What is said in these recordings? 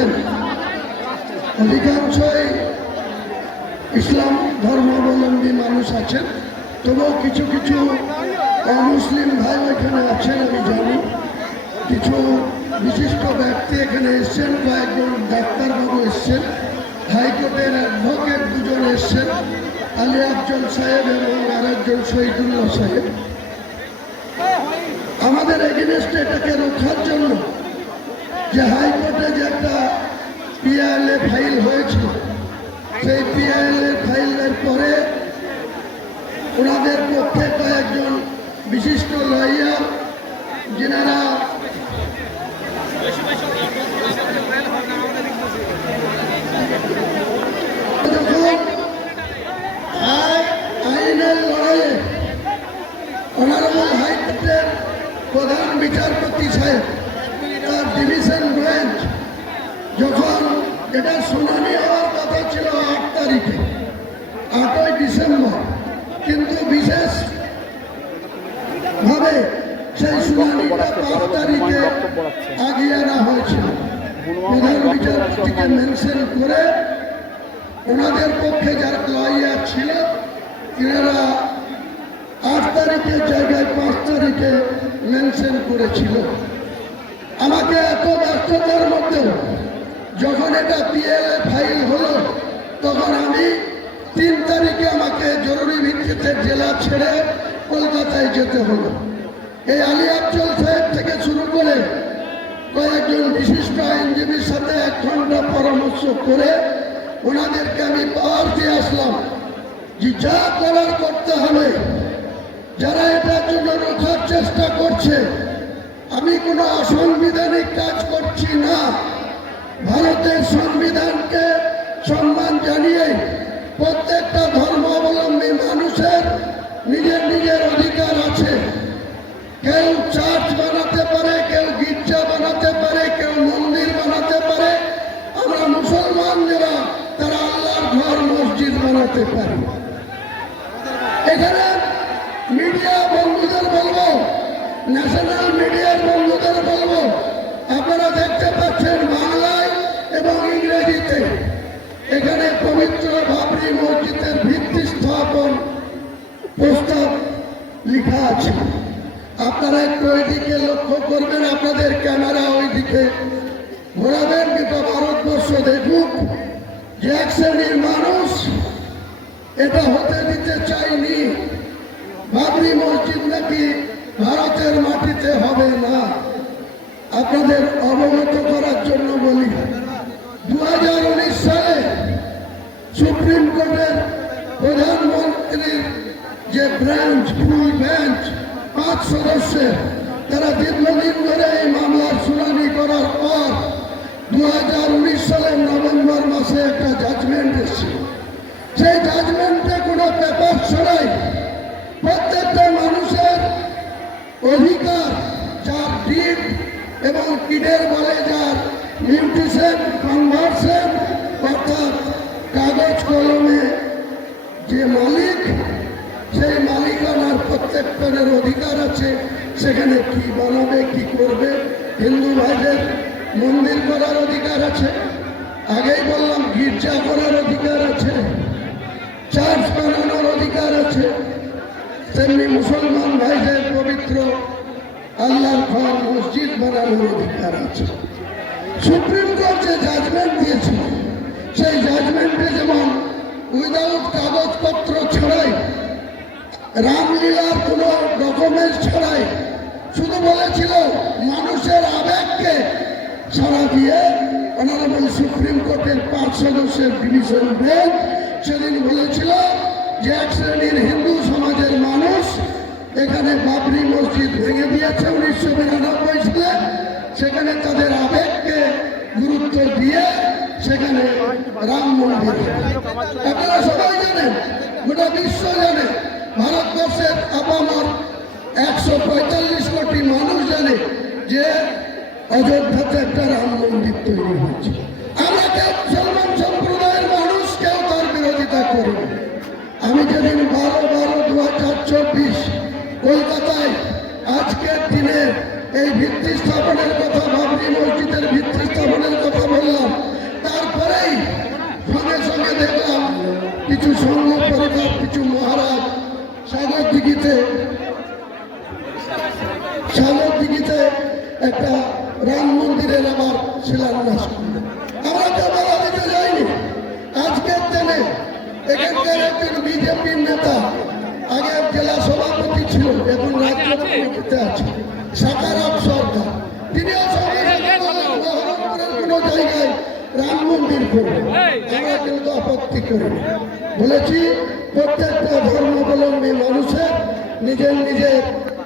আছেন অধিকাংশই ইসলাম ধর্মাবলম্বী মানুষ আছেন। তবুও কিছু কিছু অমুসলিম ভাই এখানে আছেন, আমি জানি। কিছু বিশিষ্ট ব্যক্তি এখানে এসছেন, কয়েকজন ডাক্তারবাবু এসছেন। হাইকোর্টের অ্যাডভোকেট দুজন এসছেন, আলী আফজল সাহেব এবং আরেকজন শহীদুল্লাহ সাহেব। আমাদের এগেনস্টে এটাকে রক্ষার জন্য যে হাইকোর্টে যে একটা পিআইএলএ ফাইল হয়েছিল। সেই পিআইএলএ ফাইলের পরে ওনাদের পক্ষে কয়েকজন বিশিষ্ট লয়ার যেনারা যখন আই- আইনের লড়াইয়ে অনারেবল হাইকোর্টের প্রধান বিচারপতি সাহেব তার ডিভিশন বেঞ্চ যখন এটা শুনানি হওয়ার কথা ছিল আট তারিখে, আটই ডিসেম্বর। কিন্তু বিশেষ ভাবে সেই শুনানিটা পাঁচ তারিখে আগিয়ে আনা হয়েছিল। প্রধান বিচারপতিকে মেনশন করে ওনাদের পক্ষে যারা লয়ার ছিল তিনারা আট তারিখের জায়গায় পাঁচ তারিখে মেনশন করেছিল। আমাকে এত ব্যস্ততার মধ্যেও যখন এটা পিএলএ ফাইল হলো, তখন আমি তিন তারিখে আমাকে জরুরি ভিত্তিতে জেলা ছেড়ে কলকাতায় যেতে হলো। এই আলী আফজল সাহেব থেকে শুরু করে কয়েকজন বিশিষ্ট আইনজীবীর সাথে এক ঘণ্টা পরামর্শ করে ওনাদেরকে আমি পাওয়ার দিয়ে আসলাম যে যা করার করতে হবে। যারা এটার জন্য রোখার চেষ্টা করছে, আমি কোনো অসাংবিধানিক কাজ করছি না। ভারতের সংবিধানকে সম্মান জানিয়ে প্রত্যেকটা ধর্মাবলম্বী মানুষের নিজের নিজের অধিকার আছে। কেউ চার্চ বানাতে পারে, কেউ গির্জা বানাতে পারে, কেউ মন্দির বানাতে পারে। আমরা মুসলমান যারা, তারা আল্লাহর ঘর, মসজিদ বানাতে পারে। এখানে মিডিয়া বন্ধুদের বলব, ন্যাশনাল মিডিয়ার বন্ধুদের বলব, আপনারা দেখতে পাচ্ছেন আছে। আপনারা একটু ওইদিকে লক্ষ্য করবেন আপনাদের ক্যামেরা ওইদিকে। ঘোরাবেন কিন্তু ভারতবর্ষ দেখুক যে এক শ্রেণির মানুষ এটা হতে দিতে চাইনি বাবরি মসজিদ নাকি ভারতের মাটিতে হবে না? আপনাদের সেখানে কি বানাবে কি করবে? হিন্দু ভাইদের মন্দির করার অধিকার আছে। আগেই বললাম, গির্জা করার অধিকার আছে। চার্চ বানানোর অধিকার আছে। তেমনি মুসলমান ভাইদের পবিত্র আল্লাহর ঘর, মসজিদ বানানোর অধিকার আছে। সুপ্রিম কোর্ট যে জাজমেন্ট দিয়েছিল সেই জাজমেন্টে যেমন উইদাউট কাগজপত্র ছাড়াই, রামলীলার কোনো ডকুমেন্ট ছাড়াই শুধু বলেছিল, মানুষের আবেগকে ছাড়া দিয়ে অনারেবল সুপ্রিম কোর্টের পাঁচ সদস্যের ডিভিশন বেঞ্চ সেদিন বলেছিল যে এক শ্রেণির হিন্দু সমাজের মানুষ এখানে বাবরি মসজিদ ভেঙে দিয়েছে উনিশশো বিরানব্বই সালে। সেখানে তাদের আবেগকে গুরুত্ব দিয়ে সেখানে রাম মন্দির। আপনারা সবাই জানেন, গোটা বিশ্ব জানে, ভারতবর্ষের আপামার একশো পঁয়তাল্লিশ কোটি মানুষ জানে যে অযোধ্যাতে একটা রাম মন্দির তৈরি হয়েছে। আমরা কেউ মুসলমান সম্প্রদায়ের মানুষ কেউ তার বিরোধিতা করে। আমি যেদিন বারো বারো দু হাজার চব্বিশ কলকাতায় আজকের দিনে এই ভিত্তি স্থাপনের কথা ভাবনি, মসজিদের ভিত্তি স্থাপনের কথা বললাম। তারপরেই সঙ্গে সঙ্গে দেখলাম কিছু সংঘ পরিবার, কিছু মহারাজ সাগর দিঘিতে সাগর দিঘিতে একটা রাম মন্দিরের আবার শিলান্যাস করলেন আমরা তো দিতে যাইনি। আজকের দিনে এখানকার একজন বিজেপির নেতা আগে জেলা সভাপতি ছিল এখন রাজ্য কমিটিতে আছে সাকারাম সরকার। তিনি কোনো জায়গায় রাম মন্দির করবে আমরা কিন্তু আপত্তি করি বলেছি প্রত্যেকটা ধর্মাবলম্বী মানুষের নিজের নিজের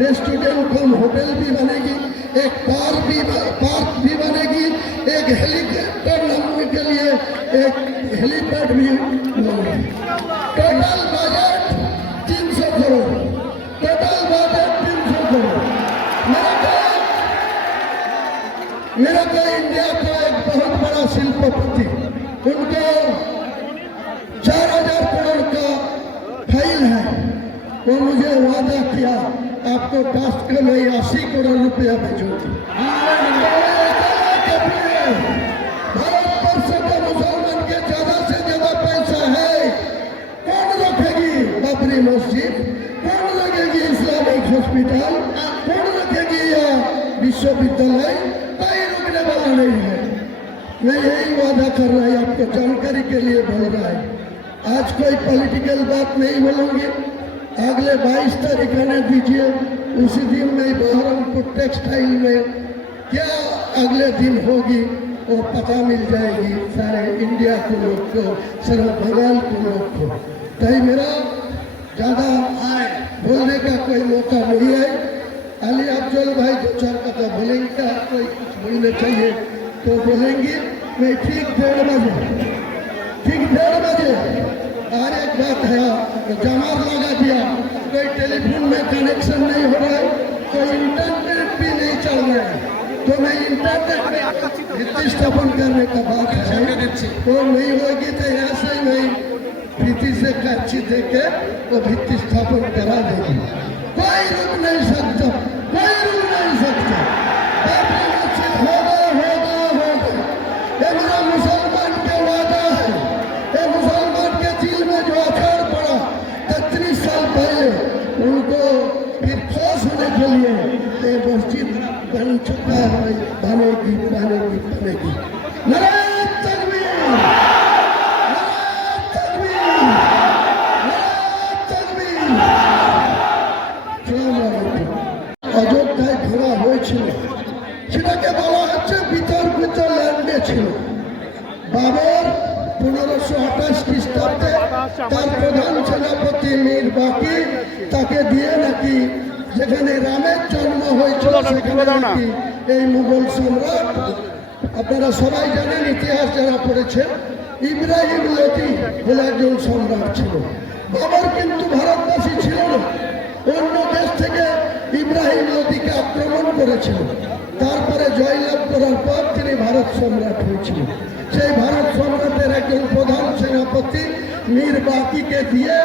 ریسٹورینٹ کم ہوٹل بھی بنے گی ایک پارک بھی پارک بھی بنے گی ایک ہیلی کاپٹر لگانے کے لیے ایک ہیلی پیڈ بھی ٹوٹل بجٹ تین سو کروڑ ٹوٹل بجٹ تین سو کروڑ میرا کہ میرا کہ انڈیا کا ایک بہت بڑا شلپتی ان کو چار ہزار کروڑ کا فائل ہے وہ مجھے وعدہ کیا آپ کو دس کلو اسی کروڑ روپیہ بھیجوں کے سے زیادہ پیسہ ہے مسجد کون گی اسلامک ہاسپٹل کون رکھے گی وشویدیالیہ کوئی رکنے والا نہیں ہے میں یہی وعدہ کر رہا ہے آپ کو جانکاری کے لیے بول رہا ہے آج کوئی پولیٹیکل بات نہیں بولوں گی اگلے بائیس تاریخ آنے دیجیے اسی دن میں بہرم کو ٹیکسٹائل میں کیا اگلے دن ہوگی وہ پتہ مل جائے گی سارے انڈیا کے لوگ کو سر بنگال کے لوگ کو۔ کہیں میرا، زیادہ آئے، بولنے کا کوئی موقع نہیں ہے علی افضل بھائی دو چار پتہ بولیں گے کہ آپ کوئی کچھ بولنے چاہیے تو بولیں گے۔ میں ٹھیک ڈیڑھ بجے، ٹھیک ڈیڑھ بجے اور ایک بات ہے، جماعت कनेक्शन नहीं हो रहा है कोई इंटरनेट भी नहीं चल रहा है तो मैं इंटरनेट में भित्ति स्थापन करने का बात है वो नहीं होगी तो ऐसे ही नहीं प्रीति से काची दे के वो भित्ति स्थापन करा देगी कोई रुक नहीं सकता যদি চুপায় হয় ভালো কি ভালো কি ভালো কি হয়েছিল। সেটাকে বলা হচ্ছে বিতর্কিত ল্যান্ডে ছিল। বাবর পনেরোশো আঠাশ খ্রিস্টাব্দে তার প্রধান সেনাপতি মীর তাকে দিয়ে নাকি যেখানে রামের জন্ম হয়েছিল সেখানে এই মুঘল সম্রাট আপনারা সবাই জানেন ইতিহাস যারা পড়েছেন ইব্রাহিম লোদি বলে একজন সম্রাট ছিল। বাবর কিন্তু ভারতবাসী ছিল না। অন্য দেশ থেকে ইব্রাহিম লোদিকে আক্রমণ করেছিল। তারপরে জয়লাভ করার পর তিনি ভারত সম্রাট হয়েছিলেন। সেই ভারত সম্রাটের একজন প্রধান সেনাপতি মীর বাকিকে দিয়ে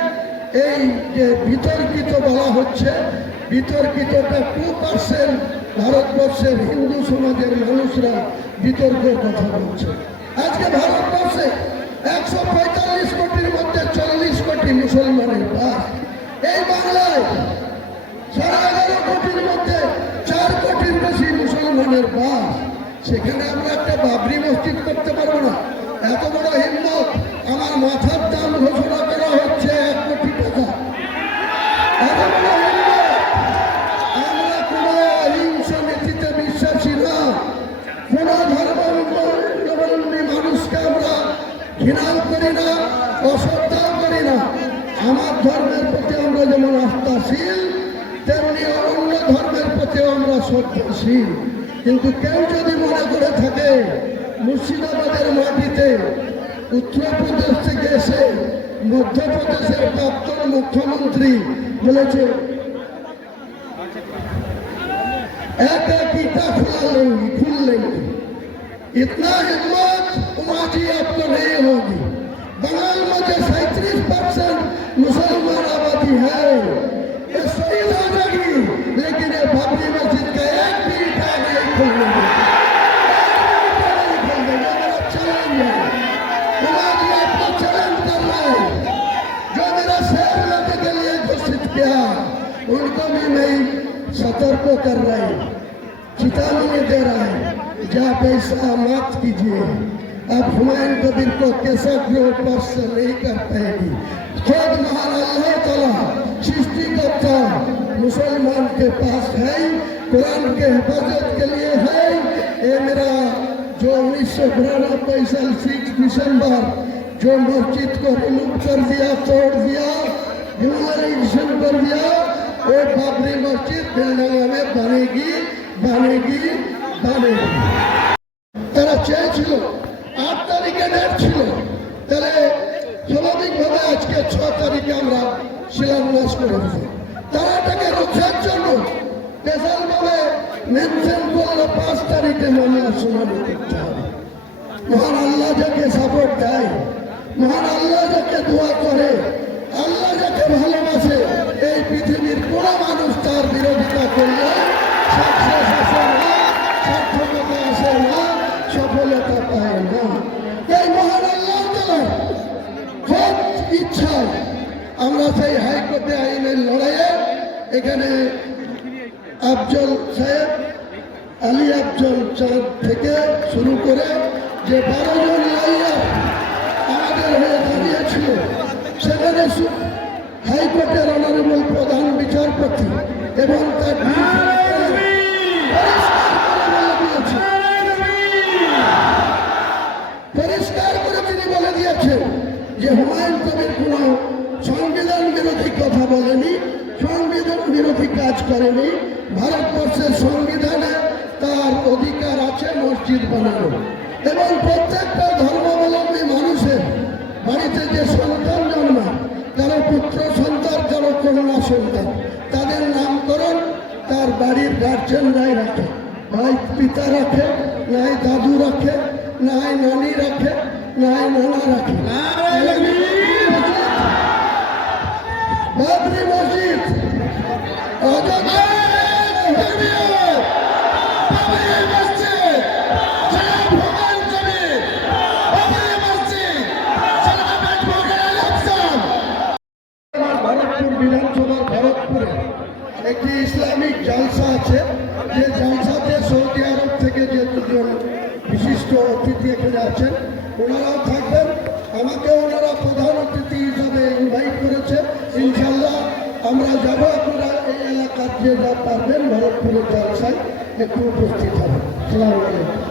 এই যে বিতর্কিত বলা হচ্ছে বিতর্কিতটা টু পার্সেন্ট ভারতবর্ষের হিন্দু সমাজের মানুষরা বিতর্কের কথা বলছে। আজকে ভারতবর্ষে একশো পঁয়তাল্লিশ কোটির মধ্যে চল্লিশ কোটি মুসলমানের বাস। এই বাংলায় সাড়ে এগারো কোটির মধ্যে চার কোটির বেশি মুসলমানের বাস। সেখানে আমরা একটা বাবরি মসজিদ করতে পারব না। এত বড় হিম্মত, আমার মাথার দাম ঘোষণা কোন মানুষকে আমরা করি না করি না। আমার ধর্মের প্রতি আমরা যেমন আস্থাশীল, তেমনি অন্য ধর্মের আমরা কিন্তু কেউ যদি মনে করে থাকে, মুর্শিদাবাদের মাটিতে উত্তরপ্রদেশ থেকে এসে মধ্যপ্রদেশের প্রাক্তন মুখ্যমন্ত্রী বলেছে ایک ایک اینٹا لیں گی، کھل لیں گی۔ اتنا ہمت اماجی آپ کو نہیں ہوگی۔ بنگال میں جو سینتیس پرسینٹ مسلمان آبادی ہے یہ سنی سترک کر رہے ہیں چتاونے دے رہے ہیں۔ جہاں پہ مات کیجیے۔ اب ہمائن کبیر کو کیسا گروہ پر سے نہیں کر پائے گی۔ خود مہارا اللہ تعالیٰ چشتی کا مسلمان کے پاس ہے، قرآن کے حفاظت کے لیے ہے۔ یہ میرا، جو انیس سو بانوے سال سکس دسمبر، جو مسجد کو ریموو کر دیا، توڑ دیا ہمارے کر دیا साल सिक्स दिसंबर जो मस्जिद को रिमूव कर दिया तोड़ दिया ह्यूमनाइजेशन कर दिया वो बाबरी मस्जिद बेलडांगा में बनेगी बनेगी बनेगी তারা চেয়েছিল আট তারিখে ডেট ছিল তাহলে স্বাভাবিকভাবে আজকে ছ তারিখে আমরা শিলান্যাস করে দিই তারা এটাকে রক্ষার জন্য স্পেশালভাবে মেনশন করলো পাঁচ তারিখে মামলা শুনানি করতে হবে মহান আল্লাহ যাকে সাপোর্ট দেয় মহান আল্লাহ যাকে দোয়া করে বিরোধিতা করলে সাকসেস আসে না সার্থকতা আসে না সফলতা পায় না এই মহান আল্লাহ খুব ইচ্ছায় আমরা সেই হাইকোর্টে আইনের লড়াইয়ে এখানে আফজল সাহেব আলী আফজল চাঁদ থেকে শুরু করে যে বারো জন লয়ার আমাদের হয়ে দাঁড়িয়েছিল সেখানে হাইকোর্টের অনারেবল প্রধান বিচারপতি এবং পরিষ্কার করে তিনি বলে দিয়েছেন যে হুমায়ুন কবির কোন সংবিধান বিরোধী কথা বলেনি, সংবিধান বিরোধী কাজ করেনি, ভারতবর্ষের সংবিধানে তার অধিকার আছে মসজিদ বানানো। এবং প্রত্যেকটা ধর্মাবলম্বী মানুষের বাড়িতে যে সন্তান জন্মায় কারও পুত্র সন্তান কারও কন্যা সন্তান, তাদের নামকরণ তার বাড়ির গার্জেনরাই রাখে। হয় পিতা রাখে, নাই দাদু রাখে, নাই নানি রাখে, নাই নানা রাখে। মসজিদ। অযোধ্যা বাবরি মসজিদ জনাব হুমায়ুন কবির বাবরি মসজিদ জনাব আজমগর আলম বিধানসভার ভরতপুরে। একটি ইসলামিক জালসা আছে। যে জালসাতে সৌদি আরব থেকে যে দুজন বিশিষ্ট অতিথি এখানে আছেন, ওনারাও থাকবেন। আমাকে ওনারা প্রধান অতিথি হিসাবে ইনভাইট করেছে। ইনশাল্লাহ আমরা যাব। আপনারা এই এলাকার যে যা পারবেন, ভরতপুরের জালসায় একটু উপস্থিত হবেন। সালাম আলাইকুম।